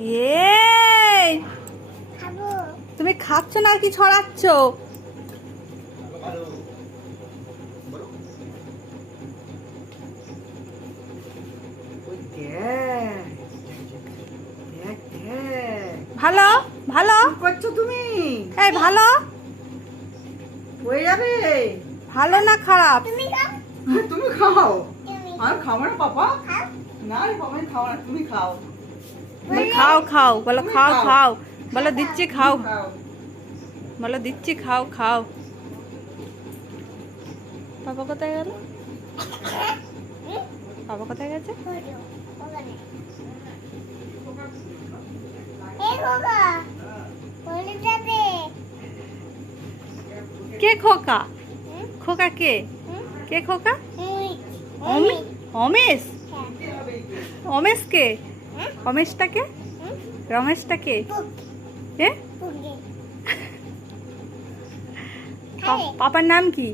এই তুমি খাচ্ছ না আর কি ছড়াচ্ছ? ভালো ভালো করছো তুমি? এই ভালো হয়ে যাবে। ভালো না খারাপ? তুমি খাও। আর খাবো না পাপা। না রে বাবা, আমি খাও না, তুমি খাও। বলো খাও খাও, বলো তুমি খাও খাও। খাও, বলো দিচ্ছি খাও, খাও। বলো দিচ্ছি খাও খাও। বাবা কোথায় গেল? বাবা কোথায় গেছে? কে খোকা? খোকা কে? কে খোকা? অমেশ? অমেশ কে? অমেশটা কে? রমেশটা কে? এ পাপার নাম কি?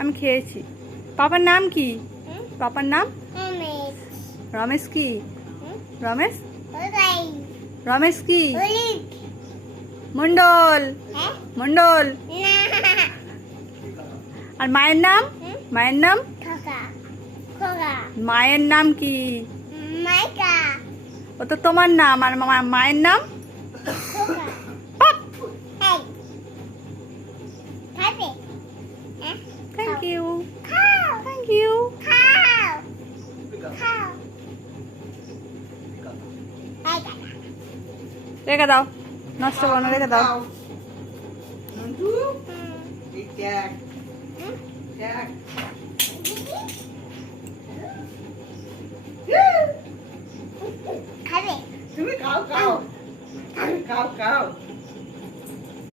আমি খেয়েছি। পাপার নাম কি? পাপার নাম রমেশ। কি রমেশ? রমেশ কি? মন্ডল। মন্ডল। আর মায়ের নাম? মায়ের নাম? মায়ের নাম কি? ও তো তোমার নাম। আর মায়ের নাম? Thank you. Thank you. রেখে দাও, নষ্ট করো না, রেখে দাও। খাও। নন্দু, এই দেখ। দেখ। তুমি খাও খাও। খাও খাও।